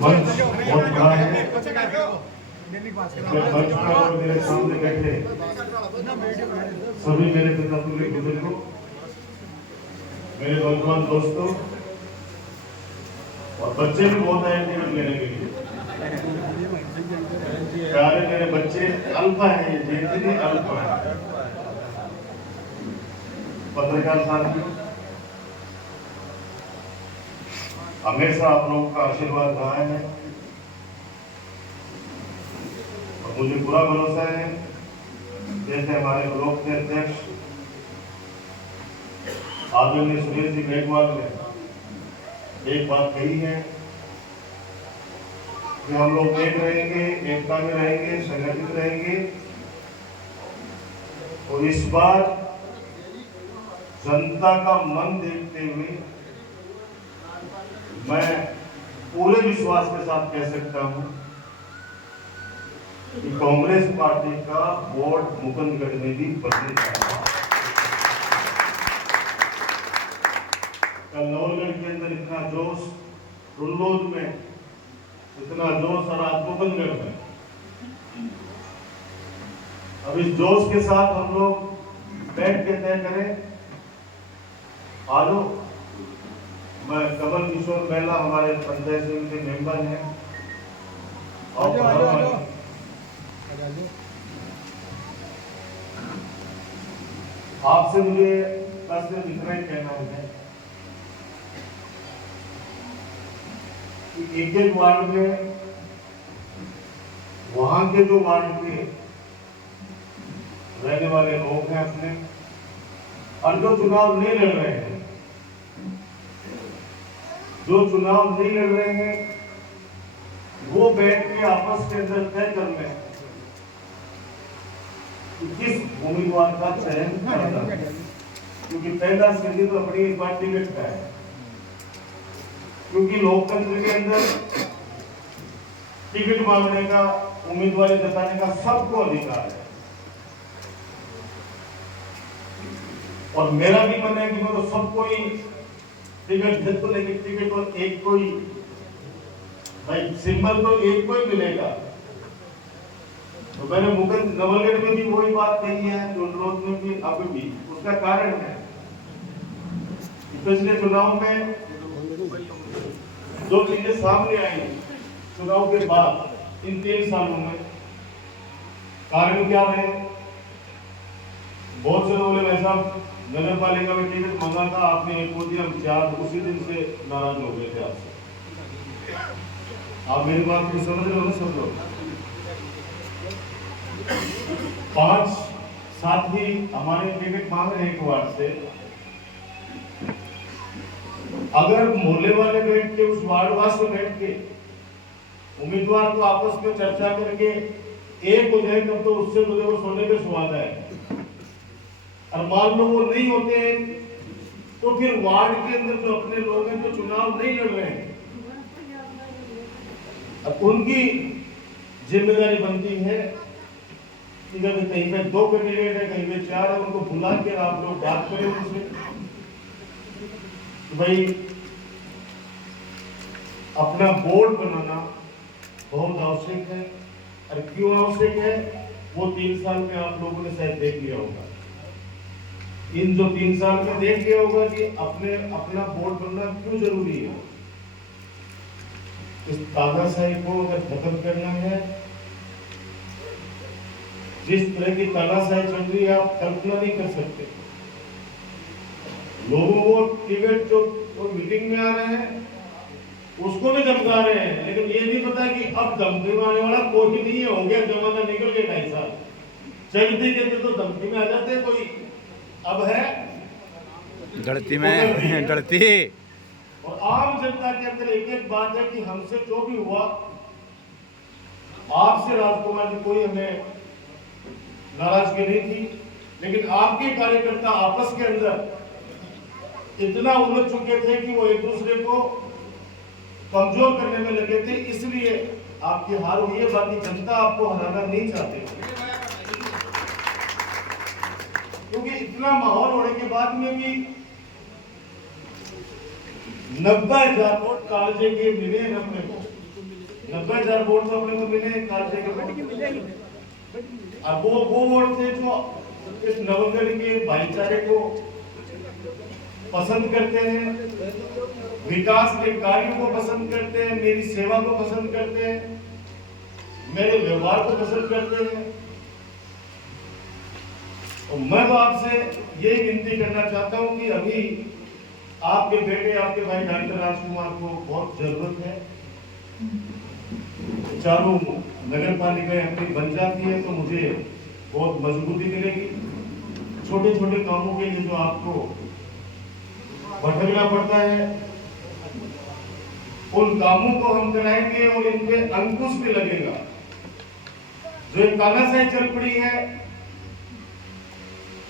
मंच बहुत बड़ा है। मंच पर मेरे सामने बैठे सभी मेरे पिता तुल्य बुजुर्गों, मेरे नौजवान दोस्तों और बच्चे भी बहुत आए टिकट लेने के लिए। प्यारे मेरे बच्चे, अल्फा है ये, जितनी अल्फा है। पत्रकार साथियों, हमेशा आप लोगों का आशीर्वाद रहा है और मुझे पूरा भरोसा है, जैसे हमारे ब्लॉक के अध्यक्ष आदरणीय सुरेश जी गायकवाड़ ने एक बात कही है कि हम लोग एक रहेंगे, एकता में रहेंगे, संगठित रहेंगे। और इस बार जनता का मन देखते हुए मैं पूरे विश्वास के साथ कह सकता हूं कि कांग्रेस पार्टी का वोट मुकुंदगढ़ में भी बढ़ने चाहिए। कल नवलगढ़ के अंदर इतना जोश, रुल्लोद में इतना जोश और आज मुकुंदगढ़ में। अब इस जोश के साथ हम लोग बैठ के तय करें। आलो, मैं कमल किशोर मेहला, हमारे पंचायत समिति के मेंबर हैं और आपसे मुझे बस इतना ही कहना है कि एक एक वार्ड में वहां के जो वार्ड के रहने वाले लोग हैं अपने, और जो चुनाव नहीं लड़ रहे हैं, जो चुनाव नहीं लड़ रहे हैं, वो बैठ के आपस के अंदर तय कर लें कि किस उम्मीदवार का चयन करना है। क्योंकि पहला सीढ़ी तो अपनी इस बार टिकट का है, क्योंकि लोकतंत्र के अंदर टिकट मांगने का, उम्मीदवारी जताने का सबको अधिकार है। और मेरा भी मन है कि मैं तो सबको ही टिकट दे तो, लेकिन टिकट तो एक को ही, भाई सिंबल तो एक को ही मिलेगा। तो मैंने मुकुंद नवलगढ़ में भी वही बात कही है, रुल्लोद में भी, अब भी। उसका कारण है पिछले चुनाव में जो चीजें सामने आई चुनाव के बाद इन 3 सालों में, कारण क्या रहे? बहुत से लोगों ने वैसा नगर पालिका में टिकट मांगा था, आपने एक को दिया, हम 4 उसी दिन से नाराज हो गए थे आपसे। आप मेरी बात को समझ रहे हो ना सब लोग? 5 साथी हमारे टिकट मांग रहे हैं एक वार्ड से। अगर मोहल्ले वाले बैठ के, उस वार्डवासी में बैठ के उम्मीदवार को आपस में चर्चा करके एक हो जाए, तब तो उससे मुझे वो सोने पे सुहागा है। और मान लो वो नहीं होते हैं, तो फिर वार्ड के अंदर जो अपने लोग हैं, जो चुनाव नहीं लड़ रहे हैं, अब उनकी जिम्मेदारी बनती है कि जब कहीं पे 2 कैंडिडेट है, कहीं पे 4 है, उनको बुला के आप लोग बात करें उनसे कि भाई अपना बोर्ड बनाना बहुत आवश्यक है। और क्यों आवश्यक है, वो 3 साल में आप लोगों ने शायद देख लिया होगा। इन जो 3 साल में देख लिया होगा कि अपना बोर्ड बनना क्यों जरूरी है। इस तानाशाही को अगर खत्म करना है, जिस तरह की तानाशाही चल रही है आप कल्पना नहीं कर सकते। लोगों को टिकट जो मीटिंग में आ रहे हैं उसको भी धमका रहे हैं, लेकिन ये नहीं पता कि अब धमकाने वाला कोई नहीं है, हो गया जमाना, निकल गया 2.5 साल। चलते कहते तो धमकी में आ जाते कोई, अब है गलती में गलती। और आम जनता के अंदर एक एक बात है कि हमसे जो भी हुआ, आपसे राजकुमार जी कोई हमें नाराजगी नहीं थी, लेकिन आपके कार्यकर्ता आपस के अंदर इतना उलझ चुके थे कि वो एक दूसरे को कमजोर करने में लगे थे, इसलिए आपकी हार हुई है। बाकी जनता आपको हराना नहीं चाहती, क्योंकि इतना माहौल होने के बाद में भी 90,000 वोट कालजे के मिले अपने को। 90,000 वोट तो अपने को मिले कालजे के वोट। अब वो वोट थे जो इस नवगढ़ के भाईचारे को पसंद करते हैं, विकास के कार्यों को पसंद करते हैं, मेरी सेवा को पसंद करते हैं, मेरे व्यवहार को पसंद करते हैं। और मैं तो आपसे यही विनती करना चाहता हूं कि अभी आपके बेटे, आपके भाई डॉक्टर राजकुमार को बहुत जरूरत है। चारों नगर पालिकाएं अपनी बन जाती है तो मुझे बहुत मजबूती मिलेगी। छोटे छोटे कामों के लिए जो आपको भटकना पड़ता है, उन कामों को हम कराएंगे और इन पे अंकुश भी लगेगा। जो एक तानाशाही चल पड़ी है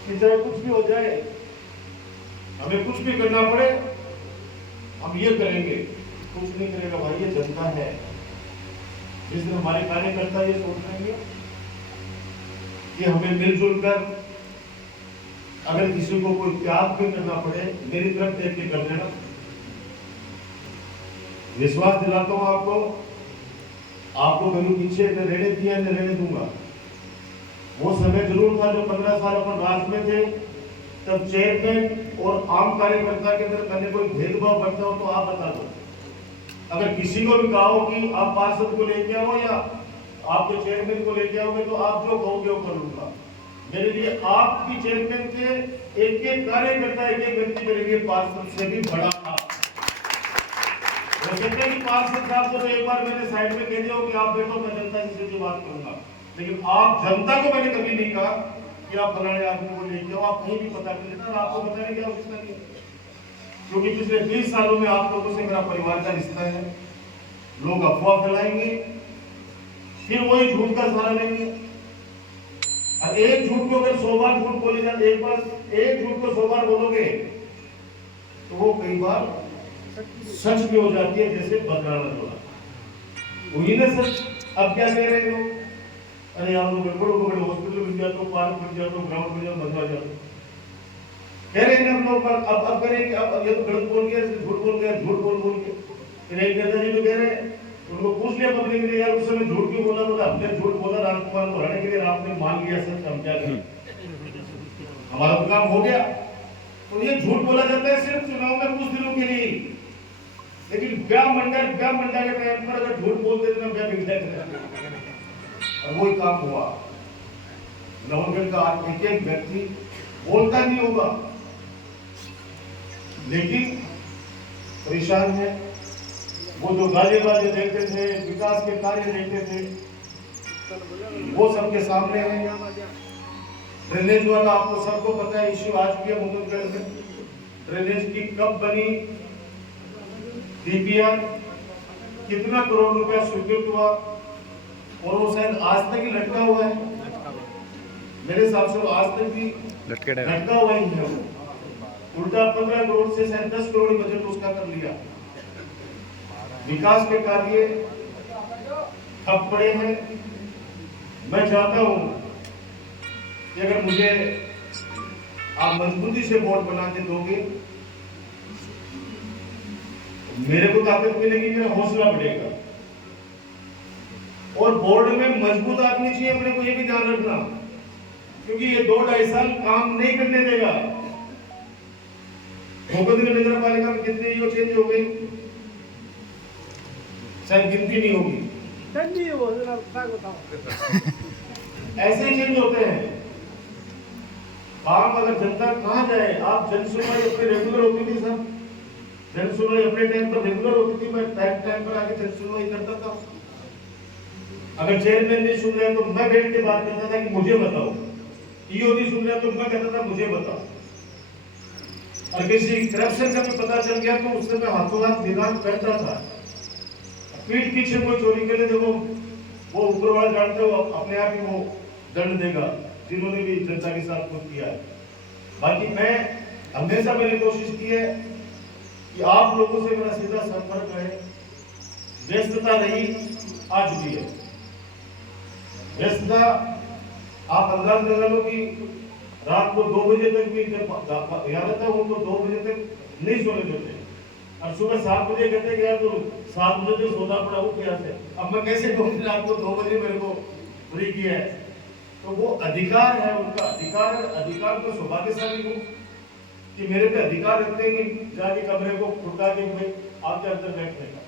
कि चाहे कुछ भी हो जाए, हमें कुछ भी करना पड़े, हम ये करेंगे। कुछ नहीं करेगा भाई, ये जनता है। जिस दिन हमारे कार्यकर्ता ये सोच लेंगे कि हमें मिलजुल कर अगर किसी को कोई त्याग भी करना पड़े, मेरी तरफ देख के कर देना। विश्वास दिलाता हूं आपको कभी पीछे न रहने दिया न रहने दूंगा। वो समय जरूर था जो 15 साल अपन राज में थे, तब चेयरमैन और आम कार्यकर्ता के अंदर मैंने कोई भेदभाव बनता हो तो आप बता दो। अगर किसी को भी कहो कि आप पार्षद को लेके आओ या आपके चेयरमैन को लेके आओगे तो आप जो कहोगे वो कर लूंगा। मेरे लिए आपकी चेयरमैन के एक एक कार्यकर्ता, एक एक व्यक्ति मेरे लिए पार्षद से भी बड़ा था। हो सकता है कि पार्षद साहब को तो एक बार मैंने साइड में कह दिया हो कि आप बैठो, मैं जनता से सीधी बात करूंगा, लेकिन आप जनता को मैंने कभी नहीं कहा कि आप फलाने आदमी को लेके आओ। आप कहीं भी पता कर लेना, आपको बताने की आवश्यकता नहीं है, क्योंकि पिछले 20 सालों में आप लोगों से मेरा परिवार का रिश्ता है। लोग अफवाह फैलाएंगे, फिर वही झूठ का सहारा लेंगे। और एक झूठ को अगर 100 बार झूठ बोले जाए, एक झूठ को 100 बार बोलोगे तो वो कई बार सच भी हो जाती है, जैसे बदलाना जोड़ा वही ना सच। अब क्या कह रहे हो, अरे यार बड़े हॉस्पिटल मिल जाते हो, पार्क मिल जाते हो, ग्राउंड मिल जाते, बदला जाते कह रहे हैं हम लोग। अब करें कि अब ये तो गलत बोल गया, झूठ बोल गया, झूठ बोल के फिर एक नेताजी तो कह रहे हैं, उनको पूछ लिया पब्लिक ने, यार उस समय झूठ क्यों बोला? हमने झूठ बोला राजकुमार को हराने के लिए, आपने मान लिया सच, हम क्या करें, हमारा तो काम हो गया। तो ये झूठ बोला जाता है सिर्फ चुनाव में कुछ दिनों के लिए, लेकिन क्या मंडा के टाइम पर अगर झूठ बोल देते ना, क्या बिगड़ जाता। और वही काम हुआ। नवगढ़ का एक एक व्यक्ति बोलता नहीं होगा, लेकिन परेशान है। वो जो गाजे देखते थे, विकास के कार्य देखते थे, वो सबके सामने है। ड्रेनेज वाला आपको सबको पता है, इश्यू आज भी है मुकुंदगढ़ में। ड्रेनेज की कब बनी, डीपीआर कितना करोड़ रुपया स्वीकृत हुआ, और वो शायद आज तक ही लटका हुआ है। मेरे हिसाब से आज तक भी लटका हुआ ही है। उल्टा 15 करोड़ से शायद 10 करोड़ बजट उसका कर लिया। विकास के कार्य ठप पड़े हैं। मैं चाहता हूं कि अगर मुझे आप मजबूती से वोट बना के दोगे, मेरे को ताकत मिलेगी, मेरा हौसला बढ़ेगा। और बोर्ड में मजबूत आदमी चाहिए, अपने को ये भी ध्यान रखना, क्योंकि ये 2-2.5 साल काम नहीं करने देगा। मुकुंदगढ़ नगर पालिका में कितनी यो चेंज हो गई, शायद गिनती नहीं होगी। ऐसे ही चेंज होते हैं काम। अगर जनता कहाँ जाए, आप जनसुनवाई अपने रेगुलर होती थी, सब जनसुनवाई अपने टाइम पर रेगुलर होती थी। मैं टाइम पर आके जनसुनवाई करता था। अगर चेयरमैन नहीं सुन रहे तो मैं बैठ के बात करता था कि मुझे बताओ, ईओ नहीं सुन रहा तो मैं कहता था मुझे बताओ। और किसी करप्शन का भी पता चल गया तो उससे मैं हाथों हाथ निदान करता था। पीठ पीछे कोई चोरी कर ले, देखो वो ऊपर वाला जानते हो, अपने आप ही वो दंड देगा, जिन्होंने भी जनता के साथ कुछ किया है। बाकी मैं हमेशा मैंने कोशिश की है कि आप लोगों से मेरा सीधा संपर्क रहे। व्यस्तता रही, आज भी है व्यस्तता। आप अंदाज लगा लो कि रात को 2 बजे तक भी जब याद आता हूँ तो 2 बजे तक नहीं सोने देते। और सुबह 7 बजे कहते गया तो 7 बजे तक सोना पड़ा वो क्या से। अब मैं कैसे कहूँ रात को 2 बजे मेरे को फ्री किया है। तो वो अधिकार है, उनका अधिकार है। अधिकार को सौभाग्यशाली हूँ कि मेरे पे अधिकार रखते हैं कि जाके कमरे को खुटका के भाई आपके अंदर बैठने का।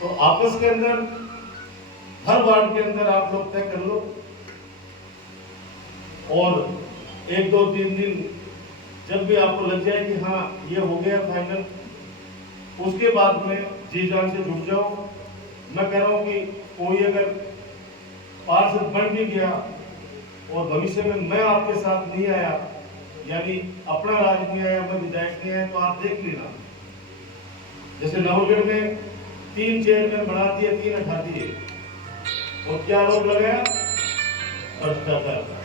तो आपस के अंदर हर वार्ड के अंदर आप लोग तय कर लो और 1, 2, 3 दिन जब भी आपको लग जाए कि हाँ ये हो गया फाइनल, उसके बाद में जी जान से जुड़ जाओ। मैं कह रहा हूँ कि कोई अगर पार्षद बन भी गया और भविष्य में मैं आपके साथ नहीं आया, यानी अपना राज नहीं आया, मैं विधायक नहीं आया, तो आप देख लेना। जैसे नवलगढ़ में 3 चेयरमैन बना दिए, 3 हटा दिए और क्या आरोप लगाया? भ्रष्टाचार का।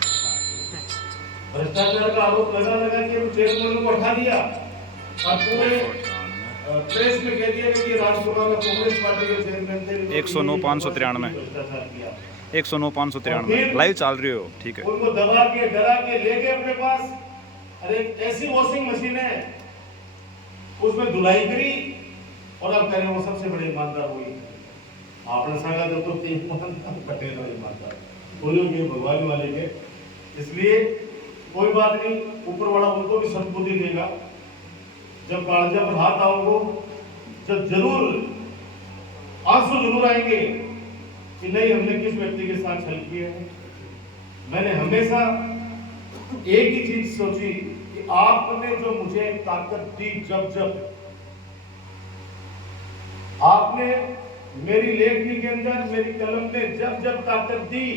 भ्रष्टाचार का आरोप लगा कि चेयरमैन को हटा दिया और पूरे प्रेस में कह दिया कि राज्यसभा में कांग्रेस पार्टी के चेयरमैन थे। 109,593 भ्रष्टाचार किया। 109,593 लाइव चल रही हो, ठीक है। उनको दबा के डरा के ले गए अपने पास। अरे ऐसी वॉशिंग मशीन है, उसमें धुलाई करी और अब कह रहे वो सबसे बड़े ईमानदार हुई। आपने सांगा जब तो ईमानदार पटेल और ईमानदार बोलो के भगवान वाले के। इसलिए कोई बात नहीं, ऊपर वाला उनको भी सद्बुद्धि देगा। जब कालजा पर हाथ आओगे जब जरूर आंसू जरूर आएंगे कि नहीं हमने किस व्यक्ति के साथ छल किए हैं। मैंने हमेशा एक ही चीज सोची कि आपने जो मुझे ताकत दी, जब आपने मेरी लेखनी के अंदर, मेरी कलम में जब ताकत दी,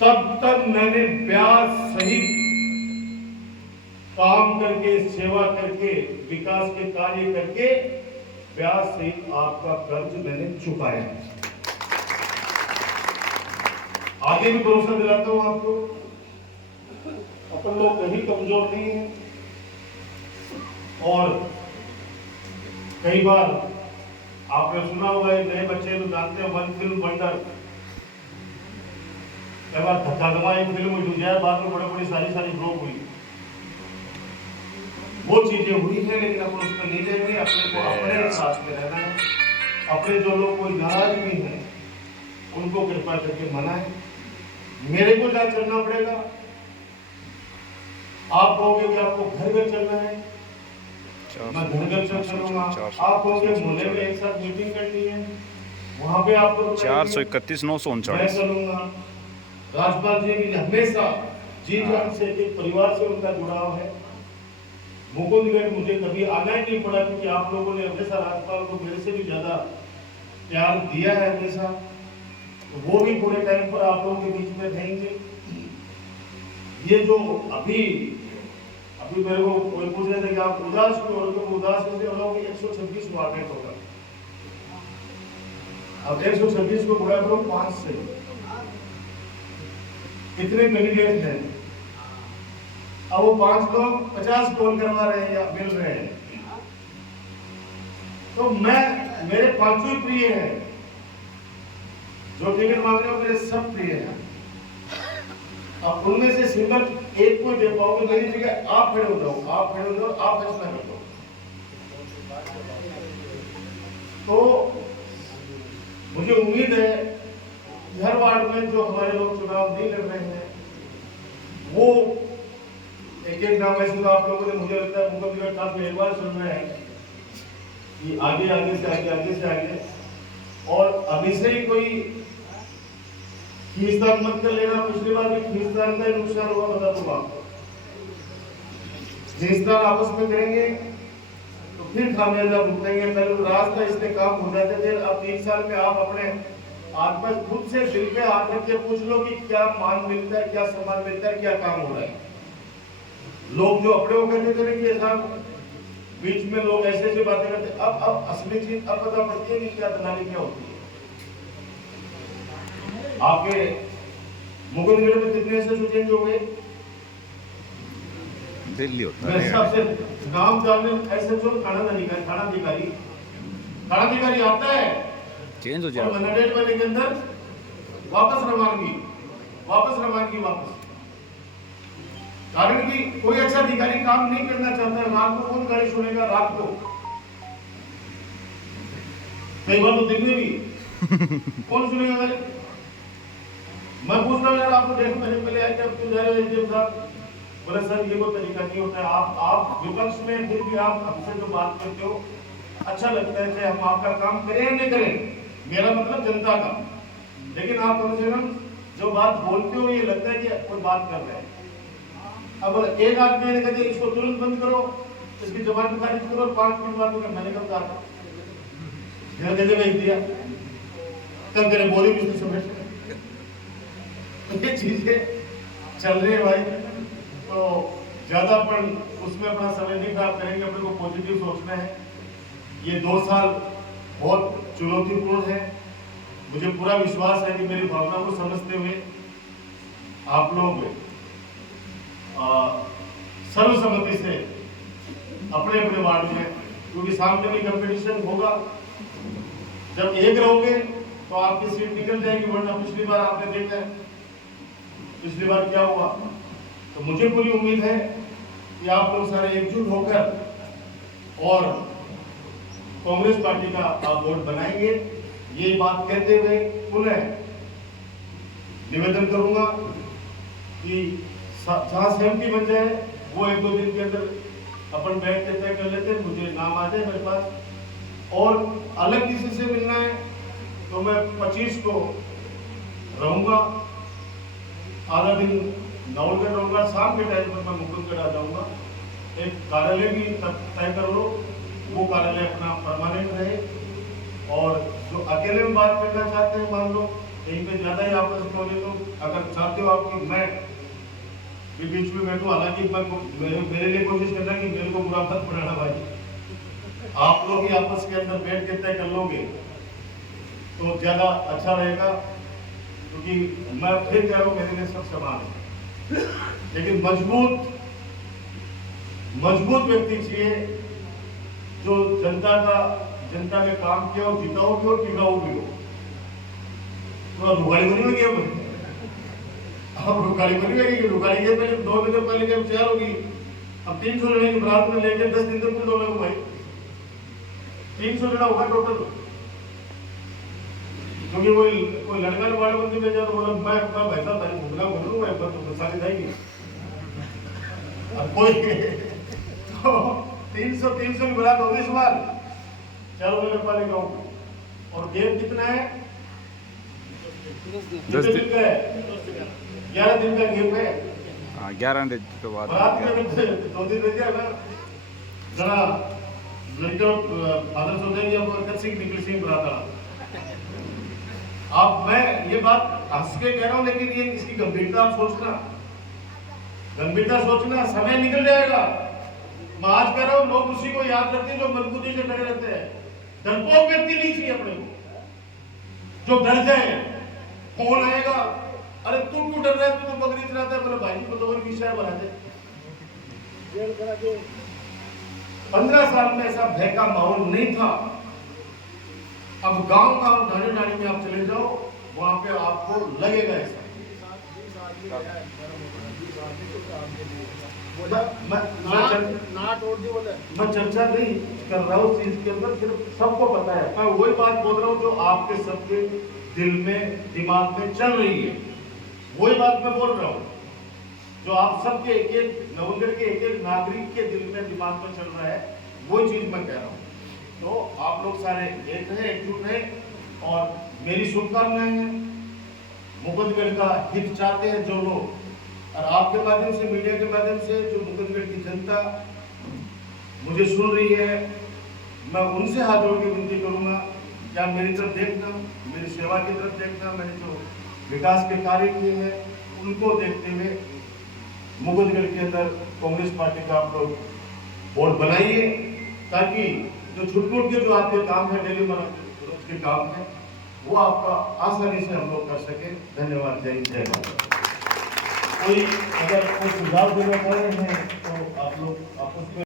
तब मैंने ब्याज सहित काम करके, सेवा करके, विकास के कार्य करके ब्याज सहित आपका कर्ज मैंने चुकाया। आगे भी भरोसा दिलाता हूं आपको, अपन लोग कहीं कमजोर नहीं है। और कई बार आपने सुना होगा, नए बच्चे तो जानते हैं, वन फिल्म वंडर। कई बार धक्का दबा एक फिल्म हुई, दूसरी बाद में बड़ी सारी फ्लॉप हुई। वो चीजें हुई है, लेकिन अपन उसमें नहीं जाएंगे। अपने को अपने साथ में रहना है। अपने जो लोग कोई नाराज भी हैं उनको कृपा करके मनाएं। मेरे को जहाँ चलना पड़ेगा, आप कहोगे कि आपको घर चलना है, मैं घर चलूंगा। आप कहोगे मोहल्ले में एक साथ मीटिंग करनी है, वहां पे आप 431,939 चलूंगा। राजपाल जी भी हमेशा जी जान से एक परिवार से उनका जुड़ाव है। मुकुंदगढ़ मुझे कभी आना ही नहीं पड़ा, क्योंकि आप लोगों ने हमेशा राज्यपाल को मेरे से भी ज्यादा प्यार दिया है हमेशा। तो वो भी पूरे टाइम पर आप लोगों के बीच में रहेंगे। ये जो अभी मेरे को कोई पूछ रहे थे कि आप उदास क्यों हो, तो उदास कैसे हो रहा 126 वार्ड होगा। अब 126 को बुरा करो 5 से, कितने कैंडिडेट हैं? अब वो 5 लोग 50 कॉल करवा रहे हैं या मिल रहे हैं। तो मेरे 5 ही प्रिय हैं, जो टिकट मांग रहे हो मेरे सब प्रिय हैं। अब उनमें से सिंगल एक को दे पाओगे, मेरी जगह आप खड़े हो जाओ, आप फैसला कर दो। तो मुझे उम्मीद है कि हर वार्ड में जो हमारे लोग चुनाव नहीं लड़ रहे हैं, वो एक नाम ऐसे तो आप लोगों ने, मुझे लगता है मुकदमे काफी एक बार सुन रहे हैं कि आगे से आगे। और अभी से ही कोई खींचतान मत कर लेना। पिछली बार भी खींचतान का नुकसान हुआ, बता दूंगा आपको। खींचतान आपस में करेंगे तो फिर खामियाजा भुगतेंगे। पहले तो रास्ता इससे काम हो जाते थे, अब 3 साल में आप अपने आत्मा खुद से दिल पे हाथ रख के पूछ लो कि क्या मान मिलता है, क्या सम्मान मिलता है, क्या काम हो रहा है। लोग जो अपने वो कहते थे कि ऐसा बीच में लोग ऐसे बातें करते, अब असली चीज अब पता पड़ती है कि क्या दलाली क्या होती है। आपके मुकुंदगढ़ में कितने ऐसे चेंज हो गए? दिल्ली होता है सबसे नाम जानने ऐसे जो थाना अधिकारी आता है, चेंज हो जाए 100 महीने के अंदर वापस रवानगी। कारण कि कोई अच्छा अधिकारी काम नहीं करना चाहता है। रात को कौन गाड़ी सुनेगा? रात को कई बार तो दिन में भी कौन सुनेगा गाड़ी? मैं पूछ रहा हूँ यार, आपको 1.5 महीने पहले आए थे, अब क्यों जा रहे हो एसडीएम साहब? बोले सर ये वो तरीका नहीं होता है। आप विपक्ष में फिर भी आप हमसे जो बात करते हो अच्छा लगता है, चाहे हम आपका काम करें या नहीं करें, मेरा मतलब जनता का। लेकिन आप कम से कम जो बात बोलते हो ये लगता है कि कोई बात कर रहे हैं। अब एक आदमी ने कहा इसको तुरंत बंद करो, इसकी जमानत खारिज करो, 5 मिनट बाद में मैंने कब कहा जगह भेज दिया, कल तेरे बोरी भी समेट। ये चीजें चल रही है भाई, तो ज्यादा अपन उसमें अपना समय नहीं खराब करेंगे, अपने को पॉजिटिव सोचना है। ये 2 साल बहुत चुनौतीपूर्ण है। मुझे पूरा विश्वास है कि मेरी भावना को समझते हुए आप लोग सर्वसम्मति से अपने अपने वार्ड में, क्योंकि सामने भी कंपटीशन होगा, जब एक रहोगे तो आपकी सीट निकल जाएगी, वरना पिछली बार आपने देखा है पिछली बार क्या हुआ। तो मुझे पूरी उम्मीद है कि आप लोग सारे एकजुट होकर और कांग्रेस पार्टी का आप वोट बनाएंगे। ये बात कहते हुए पुनः निवेदन करूंगा कि जहां सहमति बन जाए वो 1-2 दिन के अंदर अपन बैठ के तय कर लेते हैं, मुझे नाम आ जाए मेरे पास। और अलग किसी से मिलना है तो मैं 25 को रहूंगा, आधा दिन नौलगढ़ रहूंगा, शाम के टाइम पर मैं मुकुंदगढ़ आ जाऊंगा। एक कार्यालय भी तय कर लो, वो कार्यालय अपना परमानेंट रहे। और जो अकेले में बात करना चाहते हैं, मान लो कहीं पे ज्यादा ही आपस में बोले, तो अगर चाहते हो आपकी मैं भी बीच में बैठूं, हालांकि मेरे लिए कोशिश करना कि मेरे को बुरा मत बनाना भाई, आप लोग ही आपस के अंदर बैठ के तय कर लोगे तो ज्यादा अच्छा रहेगा। क्योंकि मैं फिर कह रहा हूं मेरे लिए सब समान है, लेकिन मजबूत व्यक्ति चाहिए जो जनता में काम किया और जिताऊ भी हो, टिकाऊ भी हो। तो रुगाड़ी बनी हुई है, अब रुगाड़ी बनी हुई है, रुगाड़ी के पहले 2 दिन पहले जब तैयार होगी, अब 300 जने की बरात में लेके 10 दिन तक तो लोग भाई 300 जना होगा टोटल। क्योंकि वो कोई लड़का ने वार्ड बंदी में जाए तो बोला मैं अपना भाई साहब तारीख भूखना बोलूँ, मैं तो सारी जाएगी। अब कोई तो 300 की बरात होगी इस बार, चारों नगर पालिका हो। और गेप कितना है? 10 दिन का है, 11 दिन का गेप है। 11 दिन के बाद बरात में 2 दिन रह गया ना, जरा लड़का फादर सोचते हैं अब कर सिंह निकल सिंह बरात। अब मैं ये बात हंस के कह रहा हूं, लेकिन ये इसकी गंभीरता सोचना, समय निकल जाएगा। मैं आज कह रहा हूं, लोग उसी को याद रखते हैं जो मजबूती से खड़े रहते हैं। डरपोक व्यक्ति नहीं चाहिए अपने को, जो डर जाए। कौन आएगा, अरे तू क्यों डर रहा है, तू तो बकरी चलाता है, बोले भाई जी को तो और विषय बना दे। 15 साल में ऐसा भय का माहौल नहीं था। अब गांव नानी में आप चले जाओ, वहां पे आपको लगेगा ऐसा। मैं चर्चा नहीं कर रहा हूँ चीज के अंदर, सिर्फ सबको पता है। मैं वही बात बोल रहा हूँ जो आपके सबके दिल में दिमाग में चल रही है, वही बात मैं बोल रहा हूँ। जो आप सबके एक नवंबर के एक नागरिक के दिल में दिमाग में चल रहा है, वही चीज मैं कह रहा हूँ। तो आप लोग सारे एक हैं, एकजुट हैं, और मेरी शुभकामनाएं हैं। मुकुंदगढ़ का हित चाहते हैं जो लोग, और आपके माध्यम से, मीडिया के माध्यम से जो मुकुंदगढ़ की जनता मुझे सुन रही है, मैं उनसे हाथ जोड़ के विनती करूंगा कि आप मेरी तरफ देखना, मेरी सेवा की तरफ देखना। मैंने जो विकास के कार्य किए हैं उनको देखते हुए मुकुंदगढ़ के अंदर कांग्रेस पार्टी का आप लोग वोट बनाइए, ताकि जो छुट-मुट के जो आपके काम है, डेली रोज के काम है, वो आपका आसानी से हम लोग कर सके। धन्यवाद। जय हिंद, जय भारत। कोई अगर कोई सुझाव देना चाह रहे हैं तो आप लोग आपस में